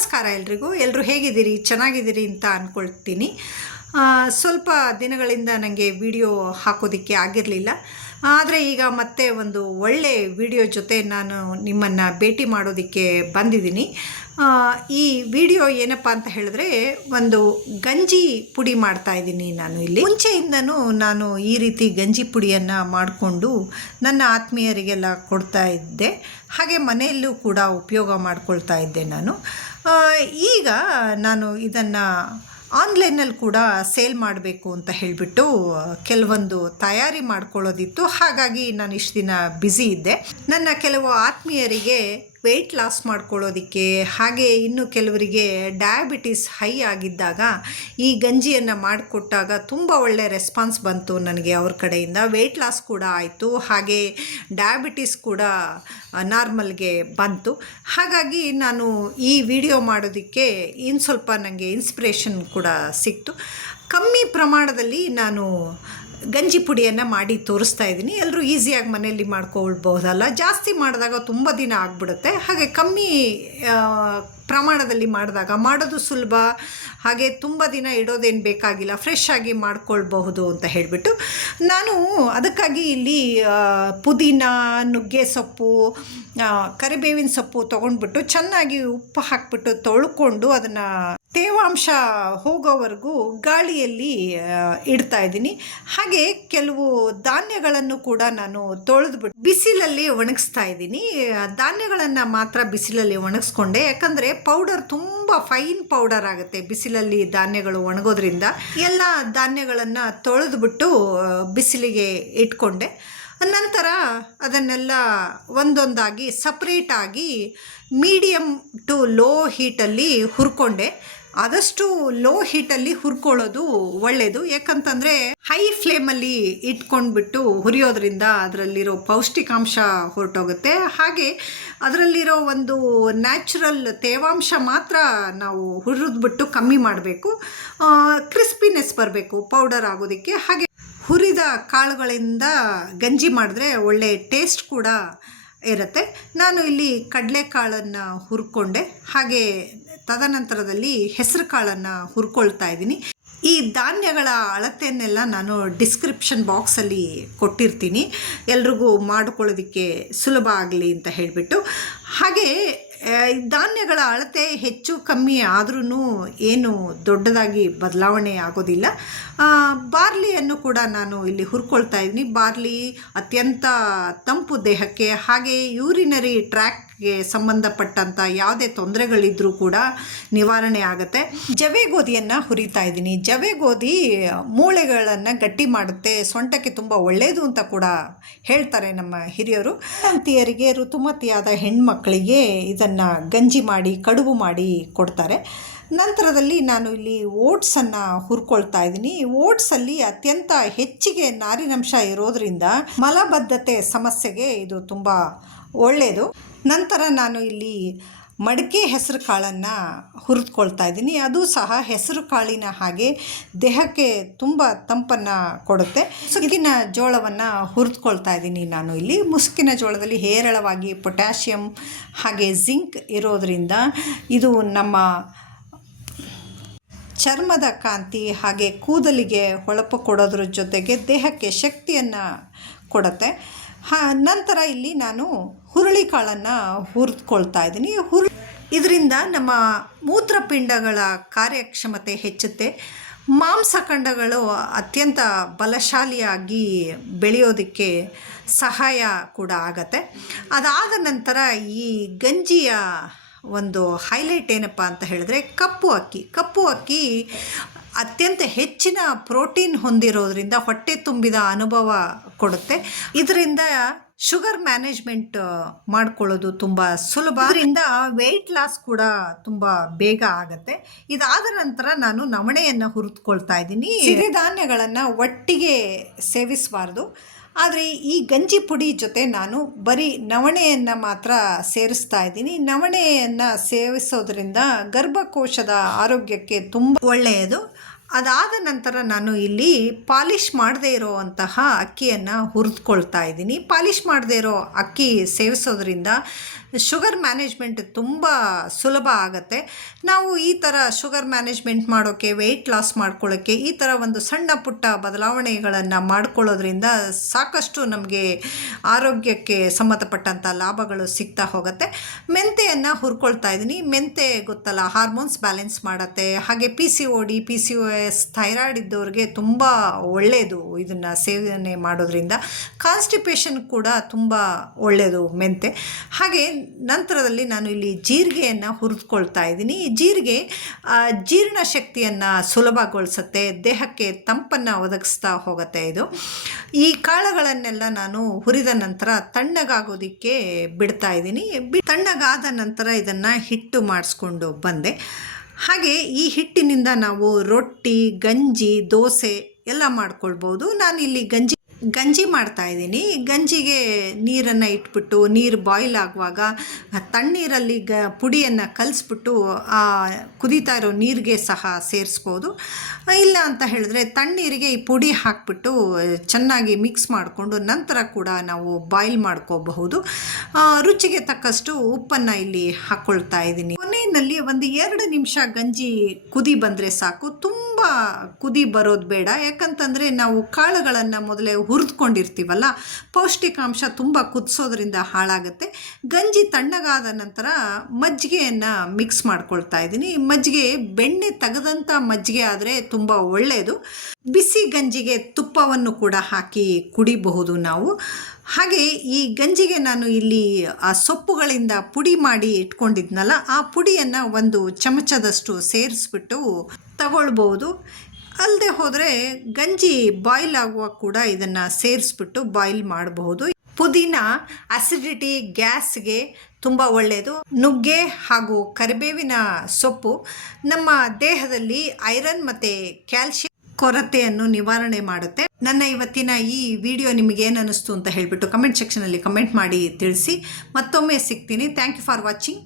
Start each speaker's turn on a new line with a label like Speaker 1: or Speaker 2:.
Speaker 1: ನಮಸ್ಕಾರ ಎಲ್ರಿಗೂ. ಎಲ್ಲರೂ ಹೇಗಿದ್ದೀರಿ? ಚೆನ್ನಾಗಿದ್ದೀರಿ ಅಂತ ಅಂದ್ಕೊಳ್ತೀನಿ ಸ್ವಲ್ಪ ದಿನಗಳಿಂದ ನನಗೆ ವಿಡಿಯೋ ಹಾಕೋದಕ್ಕೆ ಆಗಿರಲಿಲ್ಲ. ಆದರೆ ಈಗ ಮತ್ತೆ ಒಂದು ಒಳ್ಳೆ ವಿಡಿಯೋ ಜೊತೆ ನಾನು ನಿಮ್ಮನ್ನು ಭೇಟಿ ಮಾಡೋದಕ್ಕೆ ಬಂದಿದ್ದೀನಿ. ಈ ವಿಡಿಯೋ ಏನಪ್ಪ ಅಂತ ಹೇಳಿದ್ರೆ ಒಂದು ಗಂಜಿ ಪುಡಿ ಮಾಡ್ತಾ ಇದ್ದೀನಿ ನಾನು ಇಲ್ಲಿ. ಮುಂಚೆಯಿಂದನೂ ನಾನು ಈ ರೀತಿ ಗಂಜಿ ಪುಡಿಯನ್ನು ಮಾಡಿಕೊಂಡು ನನ್ನ ಆತ್ಮೀಯರಿಗೆಲ್ಲ ಕೊಡ್ತಾ ಇದ್ದೆ. ಹಾಗೆ ಮನೆಯಲ್ಲೂ ಕೂಡ ಉಪಯೋಗ ಮಾಡ್ಕೊಳ್ತಾ ಇದ್ದೆ ನಾನು. ಈಗ ನಾನು ಇದನ್ನು ಆನ್ಲೈನಲ್ಲಿ ಕೂಡ ಸೇಲ್ ಮಾಡಬೇಕು ಅಂತ ಹೇಳಿಬಿಟ್ಟು ಕೆಲವೊಂದು ತಯಾರಿ ಮಾಡ್ಕೊಳ್ಳೋದಿತ್ತು. ಹಾಗಾಗಿ ನಾನು ಇಷ್ಟು ದಿನ ಬ್ಯುಸಿ ಇದ್ದೆ. ನನ್ನ ಕೆಲವು ಆತ್ಮೀಯರಿಗೆ ವೆಯ್ಟ್ ಲಾಸ್ ಮಾಡ್ಕೊಳ್ಳೋದಕ್ಕೆ, ಹಾಗೆ ಇನ್ನು ಕೆಲವರಿಗೆ ಡಯಾಬಿಟಿಸ್ ಹೈ ಆಗಿದ್ದಾಗ ಈ ಗಂಜಿಯನ್ನು ಮಾಡಿಕೊಟ್ಟಾಗ ತುಂಬ ಒಳ್ಳೆ ರೆಸ್ಪಾನ್ಸ್ ಬಂತು ನನಗೆ ಅವ್ರ ಕಡೆಯಿಂದ. ವೆಯ್ಟ್ ಲಾಸ್ ಕೂಡ ಆಯಿತು, ಹಾಗೆ ಡಯಾಬಿಟಿಸ್ ಕೂಡ ನಾರ್ಮಲ್ಗೆ ಬಂತು. ಹಾಗಾಗಿ ನಾನು ಈ ವಿಡಿಯೋ ಮಾಡೋದಕ್ಕೆ ಇನ್ನು ಸ್ವಲ್ಪ ನನಗೆ ಇನ್ಸ್ಪಿರೇಷನ್ ಕೂಡ ಸಿಕ್ತು. ಕಮ್ಮಿ ಪ್ರಮಾಣದಲ್ಲಿ ನಾನು ಗಂಜಿ ಪುಡಿಯನ್ನು ಮಾಡಿ ತೋರಿಸ್ತಾ ಇದ್ದೀನಿ. ಎಲ್ಲರೂ ಈಸಿಯಾಗಿ ಮನೆಯಲ್ಲಿ ಮಾಡ್ಕೊಳ್ಬಹುದಲ್ಲ. ಜಾಸ್ತಿ ಮಾಡಿದಾಗ ತುಂಬ ದಿನ ಆಗಿಬಿಡುತ್ತೆ. ಹಾಗೆ ಕಮ್ಮಿ ಪ್ರಮಾಣದಲ್ಲಿ ಮಾಡಿದಾಗ ಮಾಡೋದು ಸುಲಭ. ಹಾಗೆ ತುಂಬ ದಿನ ಇಡೋದೇನು ಬೇಕಾಗಿಲ್ಲ. ಫ್ರೆಶ್ ಆಗಿ ಮಾಡ್ಕೊಳ್ಬಹುದು ಅಂತ ಹೇಳಿಬಿಟ್ಟು ನಾನು ಅದಕ್ಕಾಗಿ ಇಲ್ಲಿ ಪುದೀನ, ನುಗ್ಗೆ ಸೊಪ್ಪು ಕರಿಬೇವಿನ ಸೊಪ್ಪು ತೊಗೊಂಡ್ಬಿಟ್ಟು ಚೆನ್ನಾಗಿ ಉಪ್ಪು ಹಾಕ್ಬಿಟ್ಟು ತೊಳ್ಕೊಂಡು ಅದನ್ನು ತೇವಾಂಶ ಹೋಗೋವರೆಗೂ ಗಾಳಿಯಲ್ಲಿ ಇಡ್ತಾ ಇದ್ದೀನಿ. ಹಾಗೆ ಕೆಲವು ಧಾನ್ಯಗಳನ್ನು ಕೂಡ ನಾನು ತೊಳೆದ್ಬಿಟ್ಟು ಬಿಸಿಲಲ್ಲಿ ಒಣಗಿಸ್ತಾ ಇದ್ದೀನಿ. ಧಾನ್ಯಗಳನ್ನು ಮಾತ್ರ ಬಿಸಿಲಲ್ಲಿ ಒಣಗಿಸ್ಕೊಂಡೆ. ಯಾಕಂದರೆ ಪೌಡರ್ ತುಂಬ ಫೈನ್ ಪೌಡರ್ ಆಗುತ್ತೆ ಬಿಸಿಲಲ್ಲಿ ಧಾನ್ಯಗಳು ಒಣಗೋದ್ರಿಂದ. ಎಲ್ಲ ಧಾನ್ಯಗಳನ್ನು ತೊಳೆದ್ಬಿಟ್ಟು ಬಿಸಿಲಿಗೆ ಇಟ್ಕೊಂಡೆ. ನಂತರ ಅದನ್ನೆಲ್ಲ ಒಂದೊಂದಾಗಿ ಸಪ್ರೇಟಾಗಿ ಮೀಡಿಯಮ್ ಟು ಲೋ ಹೀಟಲ್ಲಿ ಹುರ್ಕೊಂಡೆ. ಆದಷ್ಟು ಲೋ ಹೀಟಲ್ಲಿ ಹುರ್ಕೊಳ್ಳೋದು ಒಳ್ಳೆಯದು ಯಾಕಂತಂದರೆ ಹೈ ಫ್ಲೇಮಲ್ಲಿ ಇಟ್ಕೊಂಡ್ಬಿಟ್ಟು ಹುರಿಯೋದ್ರಿಂದ ಅದರಲ್ಲಿರೋ ಪೌಷ್ಟಿಕಾಂಶ ಹೊರಟೋಗುತ್ತೆ. ಹಾಗೆ ಅದರಲ್ಲಿರೋ ಒಂದು ನ್ಯಾಚುರಲ್ ತೇವಾಂಶ ಮಾತ್ರ ನಾವು ಹುರಿದ್ಬಿಟ್ಟು ಕಮ್ಮಿ ಮಾಡಬೇಕು. ಕ್ರಿಸ್ಪಿನೆಸ್ ಬರಬೇಕು ಪೌಡರ್ ಆಗೋದಕ್ಕೆ. ಹಾಗೆ ಹುರಿದ ಕಾಳುಗಳಿಂದ ಗಂಜಿ ಮಾಡಿದ್ರೆ ಒಳ್ಳೆ ಟೇಸ್ಟ್ ಕೂಡ ಇರುತ್ತೆ. ನಾನು ಇಲ್ಲಿ ಕಡಲೆಕಾಳನ್ನು ಹುರ್ಕೊಂಡೆ. ಹಾಗೆ ತದನಂತರದಲ್ಲಿ ಹೆಸರು ಕಾಳನ್ನು ಹುರ್ಕೊಳ್ತಾ ಇದ್ದೀನಿ. ಈ ಧಾನ್ಯಗಳ ಅಳತೆಯನ್ನೆಲ್ಲ ನಾನು ಡಿಸ್ಕ್ರಿಪ್ಷನ್ ಬಾಕ್ಸಲ್ಲಿ ಕೊಟ್ಟಿರ್ತೀನಿ. ಎಲ್ರಿಗೂ ಮಾಡ್ಕೊಳ್ಳೋದಕ್ಕೆ ಸುಲಭ ಆಗಲಿ ಅಂತ ಹೇಳಿಬಿಟ್ಟು. ಹಾಗೆ ಧಾನ್ಯಗಳ ಅಳತೆ ಹೆಚ್ಚು ಕಮ್ಮಿ ಆದ್ರೂ ಏನು ದೊಡ್ಡದಾಗಿ ಬದಲಾವಣೆ ಆಗೋದಿಲ್ಲ. ಬಾರ್ಲಿಯನ್ನು ಕೂಡ ನಾನು ಇಲ್ಲಿ ಹುರ್ಕೊಳ್ತಾ ಇದ್ದೀನಿ. ಬಾರ್ಲಿ ಅತ್ಯಂತ ತಂಪು ದೇಹಕ್ಕೆ ಹಾಗೆ ಯೂರಿನರಿ ಟ್ರ್ಯಾಕ್ಗೆ ಸಂಬಂಧಪಟ್ಟಂಥ ಯಾವುದೇ ತೊಂದರೆಗಳಿದ್ರೂ ಕೂಡ ನಿವಾರಣೆ ಆಗುತ್ತೆ. ಜವೆ ಗೋಧಿಯನ್ನು ಹುರಿತಾ ಇದ್ದೀನಿ. ಜವೆ ಗೋಧಿ ಮೂಳೆಗಳನ್ನು ಗಟ್ಟಿ ಮಾಡುತ್ತೆ. ಸೊಂಟಕ್ಕೆ ತುಂಬ ಒಳ್ಳೆಯದು ಅಂತ ಕೂಡ ಹೇಳ್ತಾರೆ ನಮ್ಮ ಹಿರಿಯರು. ಹಂತಿಯರಿಗೆ ಋತುಮತಿಯಾದ ಹೆಣ್ಮಕ್ಕಳಿಗೆ ಇದನ್ನು ಗಂಜಿ ಮಾಡಿ, ಕಡುಬು ಮಾಡಿ ಕೊಡ್ತಾರೆ. ನಂತರದಲ್ಲಿ ನಾನು ಇಲ್ಲಿ ಓಟ್ಸನ್ನು ಹುರ್ಕೊಳ್ತಾ ಇದ್ದೀನಿ. ಓಟ್ಸಲ್ಲಿ ಅತ್ಯಂತ ಹೆಚ್ಚಿಗೆ ನಾರಿನಂಶ ಇರೋದ್ರಿಂದ ಮಲಬದ್ಧತೆ ಸಮಸ್ಯೆಗೆ ಇದು ತುಂಬ ಒಳ್ಳೆಯದು ನಂತರ ನಾನು ಇಲ್ಲಿ ಮಡಿಕೆ ಹೆಸರು ಕಾಳನ್ನು ಹುರಿದುಕೊಳ್ತಾ ಇದ್ದೀನಿ. ಅದು ಸಹ ಹೆಸರು ಕಾಳಿನ ಹಾಗೆ ದೇಹಕ್ಕೆ ತುಂಬ ತಂಪನ್ನು ಕೊಡುತ್ತೆ. ಮುಸುಕಿನ ಜೋಳವನ್ನು ಹುರಿದುಕೊಳ್ತಾ ಇದ್ದೀನಿ ನಾನು ಇಲ್ಲಿ. ಮುಸುಕಿನ ಜೋಳದಲ್ಲಿ ಹೇರಳವಾಗಿ ಪೊಟ್ಯಾಷಿಯಂ ಹಾಗೆ ಜಿಂಕ್ ಇರೋದರಿಂದ ಇದು ನಮ್ಮ ಚರ್ಮದ ಕಾಂತಿ ಹಾಗೆ ಕೂದಲಿಗೆ ಹೊಳಪು ಕೊಡೋದ್ರ ಜೊತೆಗೆ ದೇಹಕ್ಕೆ ಶಕ್ತಿಯನ್ನು ಕೊಡುತ್ತೆ. ಹಾ, ನಂತರ ಇಲ್ಲಿ ನಾನು ಹುರುಳಿಕಾಳನ್ನು ಹುರಿದುಕೊಳ್ತಾ ಇದ್ದೀನಿ. ಹುರು ಇದರಿಂದ ನಮ್ಮ ಮೂತ್ರಪಿಂಡಗಳ ಕಾರ್ಯಕ್ಷಮತೆ ಹೆಚ್ಚುತ್ತೆ. ಮಾಂಸಖಂಡಗಳು ಅತ್ಯಂತ ಬಲಶಾಲಿಯಾಗಿ ಬೆಳೆಯೋದಕ್ಕೆ ಸಹಾಯ ಕೂಡ ಆಗತ್ತೆ. ಅದಾದ ನಂತರ ಈ ಗಂಜಿಯ ಒಂದು ಹೈಲೈಟ್ ಏನಪ್ಪ ಅಂತ ಹೇಳಿದ್ರೆ ಕಪ್ಪು ಅಕ್ಕಿ. ಕಪ್ಪು ಅಕ್ಕಿ ಅತ್ಯಂತ ಹೆಚ್ಚಿನ ಪ್ರೋಟೀನ್ ಹೊಂದಿರೋದ್ರಿಂದ ಹೊಟ್ಟೆ ತುಂಬಿದ ಅನುಭವ ಕೊಡುತ್ತೆ. ಇದರಿಂದ ಶುಗರ್ ಮ್ಯಾನೇಜ್ಮೆಂಟ್ ಮಾಡ್ಕೊಳ್ಳೋದು ತುಂಬ ಸುಲಭ. ಅದರಿಂದ ವೆಯ್ಟ್ ಲಾಸ್ ಕೂಡ ತುಂಬ ಬೇಗ ಆಗುತ್ತೆ. ಇದಾದ ನಂತರ ನಾನು ನವಣೆಯನ್ನು ಹುರಿದುಕೊಳ್ತಾ ಇದ್ದೀನಿ. ಸಿರಿಧಾನ್ಯಗಳನ್ನು ಒಟ್ಟಿಗೆ ಸೇವಿಸಬಾರ್ದು. ಆದರೆ ಈ ಗಂಜಿ ಪುಡಿ ಜೊತೆ ನಾನು ಬರೀ ನವಣೆಯನ್ನು ಮಾತ್ರ ಸೇರಿಸ್ತಾ ಇದ್ದೀನಿ. ನವಣೆಯನ್ನು ಸೇವಿಸೋದ್ರಿಂದ ಗರ್ಭಕೋಶದ ಆರೋಗ್ಯಕ್ಕೆ ತುಂಬ ಒಳ್ಳೆಯದು. ಅದಾದ ನಂತರ ನಾನು ಇಲ್ಲಿ ಪಾಲಿಷ್ ಮಾಡದೇ ಇರೋವಂತಹ ಅಕ್ಕಿಯನ್ನು ಹುರಿದುಕೊಳ್ತಾ ಇದ್ದೀನಿ. ಪಾಲಿಷ್ ಮಾಡದೇ ಇರೋ ಅಕ್ಕಿ ಸೇವಿಸೋದ್ರಿಂದ ಶುಗರ್ ಮ್ಯಾನೇಜ್ಮೆಂಟ್ ತುಂಬ ಸುಲಭ ಆಗುತ್ತೆ. ನಾವು ಈ ಥರ ಶುಗರ್ ಮ್ಯಾನೇಜ್ಮೆಂಟ್ ಮಾಡೋಕ್ಕೆ ವೆಯ್ಟ್ ಲಾಸ್ ಮಾಡ್ಕೊಳ್ಳೋಕ್ಕೆ ಈ ಥರ ಒಂದು ಸಣ್ಣ ಪುಟ್ಟ ಬದಲಾವಣೆಗಳನ್ನು ಮಾಡ್ಕೊಳ್ಳೋದ್ರಿಂದ ಸಾಕಷ್ಟು ನಮಗೆ ಆರೋಗ್ಯಕ್ಕೆ ಸಂಬಂಧಪಟ್ಟಂಥ ಲಾಭಗಳು ಸಿಗ್ತಾ ಹೋಗುತ್ತೆ. ಮೆಂತೆಯನ್ನು ಹುರ್ಕೊಳ್ತಾ ಇದ್ದೀನಿ. ಮೆಂತೆ ಗೊತ್ತಲ್ಲ ಹಾರ್ಮೋನ್ಸ್ ಬ್ಯಾಲೆನ್ಸ್ ಮಾಡುತ್ತೆ. ಹಾಗೆ P C O D P C O S thyroid ಇದ್ದವ್ರಿಗೆ ತುಂಬ ಒಳ್ಳೆಯದು ಇದನ್ನು ಸೇವನೆ ಮಾಡೋದ್ರಿಂದ. ಕಾನ್ಸ್ಟಿಪೇಷನ್ ಕೂಡ ತುಂಬ ಒಳ್ಳೆಯದು ಮೆಂತೆ. ಹಾಗೆ ನಂತರದಲ್ಲಿ ನಾನು ಇಲ್ಲಿ ಜೀರಿಗೆಯನ್ನು ಹುರಿದುಕೊಳ್ತಾ ಇದ್ದೀನಿ. ಈ ಜೀರಿಗೆ ಜೀರ್ಣ ಶಕ್ತಿಯನ್ನು ಸುಲಭಗೊಳಿಸುತ್ತೆ, ದೇಹಕ್ಕೆ ತಂಪನ್ನು ಒದಗಿಸ್ತಾ ಹೋಗುತ್ತೆ ಇದು. ಈ ಕಾಳುಗಳನ್ನೆಲ್ಲ ನಾನು ಹುರಿದ ನಂತರ ತಣ್ಣಗಾಗೋದಕ್ಕೆ ಬಿಡ್ತಾ ಇದ್ದೀನಿ. ಬಿ, ತಣ್ಣಗಾದ ನಂತರ ಇದನ್ನು ಹಿಟ್ಟು ಮಾಡಿಸ್ಕೊಂಡು ಬಂದೆ. ಹಾಗೆ ಈ ಹಿಟ್ಟಿನಿಂದ ನಾವು ರೊಟ್ಟಿ, ಗಂಜಿ, ದೋಸೆ ಎಲ್ಲ ಮಾಡ್ಕೊಳ್ಬೋದು. ಇಲ್ಲಿ ಗಂಜಿ ಗಂಜಿ ಮಾಡ್ತಾ ಇದ್ದೀನಿ. ಗಂಜಿಗೆ ನೀರನ್ನು ಇಟ್ಬಿಟ್ಟು, ನೀರು ಬಾಯ್ಲ್ ಆಗುವಾಗ ತಣ್ಣೀರಲ್ಲಿ ಗ, ಪುಡಿಯನ್ನು ಕಲಿಸ್ಬಿಟ್ಟು ಆ ಕುದೀತಾ ಇರೋ ನೀರಿಗೆ ಸಹ ಸೇರಿಸ್ಬೋದು. ಇಲ್ಲ ಅಂತ ಹೇಳಿದ್ರೆ ತಣ್ಣೀರಿಗೆ ಈ ಪುಡಿ ಹಾಕ್ಬಿಟ್ಟು ಚೆನ್ನಾಗಿ ಮಿಕ್ಸ್ ಮಾಡಿಕೊಂಡು ನಂತರ ಕೂಡ ನಾವು ಬಾಯ್ಲ್ ಮಾಡ್ಕೋಬಹುದು. ರುಚಿಗೆ ತಕ್ಕಷ್ಟು ಉಪ್ಪನ್ನು ಇಲ್ಲಿ ಹಾಕ್ಕೊಳ್ತಾ ಇದ್ದೀನಿ. ಕೊನೆಯಲ್ಲಿ ಒಂದು ಎರಡು ನಿಮಿಷ ಗಂಜಿ ಕುದಿ ಬಂದರೆ ಸಾಕು. ತುಂಬ ಕುದಿ ಬರೋದು ಬೇಡ. ಯಾಕಂತಂದರೆ ನಾವು ಕಾಳುಗಳನ್ನು ಮೊದಲೇ ಹುರಿದುಕೊಂಡಿರ್ತೀವಲ್ಲ? ಪೌಷ್ಟಿಕಾಂಶ ತುಂಬ ಕುದಿಸೋದ್ರಿಂದ ಹಾಳಾಗುತ್ತೆ. ಗಂಜಿ ತಣ್ಣಗಾದ ನಂತರ ಮಜ್ಜಿಗೆಯನ್ನು ಮಿಕ್ಸ್ ಮಾಡ್ಕೊಳ್ತಾ ಇದ್ದೀನಿ. ಮಜ್ಜಿಗೆ ಬೆಣ್ಣೆ ತೆಗೆದಂಥ ಮಜ್ಜಿಗೆ ಆದರೆ ತುಂಬ ಒಳ್ಳೆಯದು ಬಿಸಿ ಗಂಜಿಗೆ ತುಪ್ಪವನ್ನು ಕೂಡ ಹಾಕಿ ಕುಡಿಬಹುದು ನಾವು. ಹಾಗೆ ಈ ಗಂಜಿಗೆ ನಾನು ಇಲ್ಲಿ, ಆ ಸೊಪ್ಪುಗಳಿಂದ ಪುಡಿ ಮಾಡಿ ಇಟ್ಕೊಂಡಿದ್ನಲ್ಲ, ಆ ಪುಡಿಯನ್ನು ಒಂದು ಚಮಚದಷ್ಟು ಸೇರಿಸ್ಬಿಟ್ಟು ತಗೊಳ್ಬೋದು ಅಲ್ಲದೆ ಹೋದರೆ ಗಂಜಿ ಬಾಯ್ಲ್ ಆಗುವಾಗ ಕೂಡ ಇದನ್ನು ಸೇರಿಸ್ಬಿಟ್ಟು ಬಾಯ್ಲ್ ಮಾಡಬಹುದು. ಪುದೀನ ಅಸಿಡಿಟಿ ಗ್ಯಾಸ್ಗೆ ತುಂಬ ಒಳ್ಳೆಯದು ನುಗ್ಗೆ ಹಾಗೂ ಕರಿಬೇವಿನ ಸೊಪ್ಪು ನಮ್ಮ ದೇಹದಲ್ಲಿ ಐರನ್ ಮತ್ತು ಕ್ಯಾಲ್ಶಿಯಂ ಕೊರತೆಯನ್ನು ನಿವಾರಣೆ ಮಾಡುತ್ತೆ. ನನ್ನ ಇವತ್ತಿನ ಈ ವಿಡಿಯೋ ನಿಮಗೆ ಏನು ಅನ್ನಿಸ್ತು ಅಂತ ಹೇಳಿಬಿಟ್ಟು ಕಮೆಂಟ್ ಸೆಕ್ಷನಲ್ಲಿ ಕಮೆಂಟ್ ಮಾಡಿ ತಿಳಿಸಿ. ಮತ್ತೊಮ್ಮೆ ಸಿಗ್ತೀನಿ. Thank you for watching